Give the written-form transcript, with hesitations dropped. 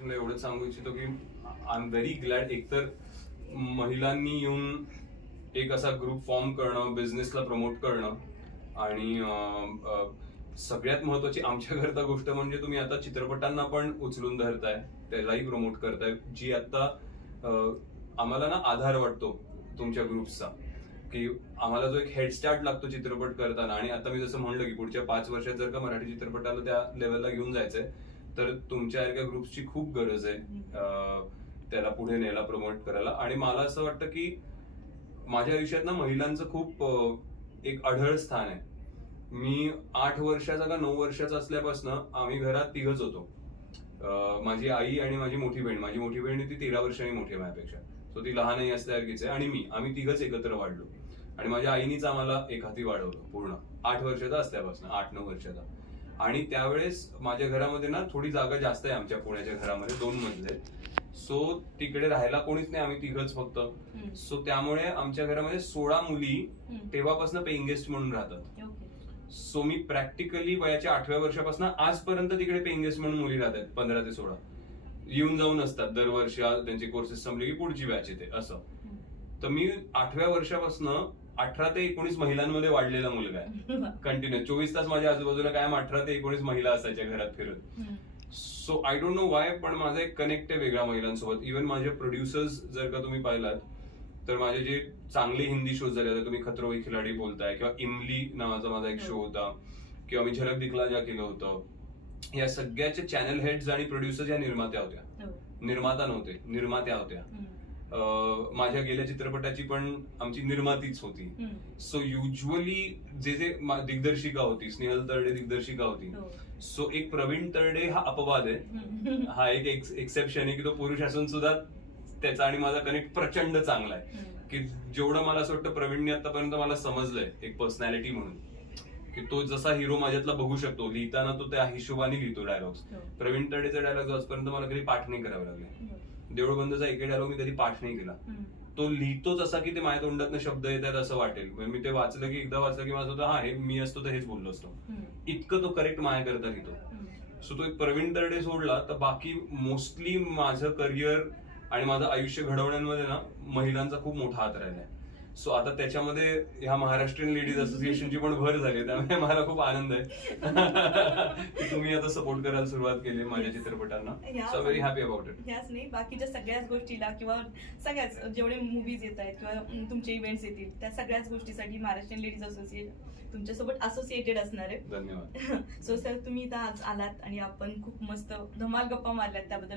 एवढंच सांगू इच्छितो की आय एम व्हेरी ग्लॅड एकतर महिलांनी येऊन एक असा ग्रुप फॉर्म करणं, बिझनेसला प्रमोट करणं आणि सगळ्यात महत्वाची आमच्याकरता गोष्ट म्हणजे तुम्ही आता चित्रपटांना पण उचलून धरताय, त्यालाही प्रमोट करताय, जी आता आम्हाला ना आधार वाटतो तुमच्या ग्रुप्सचा, की आम्हाला जो एक हेड स्टार्ट लागतो चित्रपट करताना. आणि आता मी जसं म्हणलं की पुढच्या 5 वर्षात जर का मराठी चित्रपटाला त्या लेवलला घेऊन जायचंय तर तुमच्यासारख्या ग्रुप्सची खूप गरज आहे त्याला पुढे न्यायला, प्रमोट करायला. आणि मला असं वाटतं की माझ्या आयुष्यात ना महिलांचं खूप एक अढळ स्थान आहे. मी 8 वर्षाचा का 9 वर्षाचा असल्यापासून आम्ही घरात तिघच होतो. माझी आई आणि माझी मोठी बहीण ती 13 वर्षांनी मोठी आहे माझ्यापेक्षा, सो ती लहानही असल्यासारखीच आहे. आणि आम्ही तिघच एकत्र वाढलो आणि माझ्या आईनीच आम्हाला एक हाती वाढवलं पूर्ण 8 वर्षाचा असल्यापासून, 8-9 वर्षाचा. आणि त्यावेळेस माझ्या घरामध्ये ना थोडी जागा जास्त आहे आमच्या पुण्याच्या घरामध्ये, 2 मजले, सो तिकडे राहायला कोणीच नाही, आम्ही तिघच फक्त. सो त्यामुळे आमच्या घरामध्ये 16 मुली तेव्हापासून पेइंग गेस्ट म्हणून राहतात. सो मी प्रॅक्टिकली वयाच्या 8व्या वर्षापासून आजपर्यंत तिकडे पेइंग गेस्ट म्हणून मुली राहतात. 15 ते 16 येऊन जाऊन असतात दरवर्षी, त्यांचे कोर्सेस संपले की पुढची बॅच येते असं. तर मी 8व्या वर्षापासून 18 ते 19 महिलांमध्ये वाढलेला मुलगा आहे. कंटिन्यू 24 तास माझ्या आजूबाजूला कायम 18 ते 19 महिला असायच्या घरात फिरत. So I don't know Y, पण माझा एक कनेक्ट आहे वेगळा महिलांसोबत. इव्हन माझे प्रोड्युसर्स जर का तुम्ही पाहिलात तर माझे जे चांगले हिंदी शोज झाले, तुम्ही खतरो के खिलाडी बोलताय किंवा इमली नावाचा माझा एक शो होता, किंवा मी झलक दिखला जा केलं होतं, या सगळ्याचे चॅनल हेड्स आणि प्रोड्युसर्स या निर्मात्या होत्या. निर्माता नव्हते, निर्मात्या होत्या. माझ्या गेल्या चित्रपटाची पण आमची निर्मातीच होती. सो युजली जे दिग्दर्शिका होती, स्नेहल तरडे दिग्दर्शिका होती. सो एक प्रवीण तरडे हा अपवाद आहे, हा एक एक्सेप्शन आहे की तो पुरुष असून सुद्धा त्याचा आणि माझा कनेक्ट प्रचंड चांगला आहे. की जेवढं मला असं वाटतं प्रवीणने आतापर्यंत मला समजलंय एक पर्सनॅलिटी म्हणून, की तो जसा हिरो माझ्यातला बघू शकतो, लिहिताना तो त्या हिशोबाने लिहितो डायलॉग्स. प्रवीण तरडेचा डायलॉग आजपर्यंत मला कधी पाठ नाही करावे लागले. देऊळबंदचा एक डायलॉग मी कधी पाठ नाही केला. तो लिहितोच असा की ते माझ्या तोंडातनं शब्द येतात असं वाटेल. मी ते वाचलं की एकदा वाचलं की माझं होतं हा हे मी असतो तर हेच बोललो असतो, इतकं तो करेक्ट माझ्याकरता लिहितो. सो तो एक प्रवीण तरडे सोडला तर बाकी मोस्टली माझं करिअर आणि माझं आयुष्य घडवण्यामध्ये ना महिलांचा खूप मोठा हात राहिलाय. सो आता त्याच्यामध्ये ह्या महाराष्ट्रीयन लेडीज असोसिएशनची पण भर झाली, त्यामुळे मला खूप आनंद आहे की तुम्ही आता सपोर्ट करायला सुरुवात केली माझ्या चित्रपटांना. So very happy about it. ह्याच नाही, बाकीच्या सगळ्याच गोष्टीला किंवा सगळ्याच जेवढे मूवीज येत आहेत किंवा तुमचे इव्हेंट्स येतील त्या सगळ्याच गोष्टीसाठी महाराष्ट्रीयन लेडीज असोसिएशन तुमच्यासोबत असोसिएटेड असणार आहे. धन्यवाद. सो सर, तुम्ही इथं आज आलात आणि आपण खूप मस्त धमाल गप्पा मारल्यात, त्याबद्दल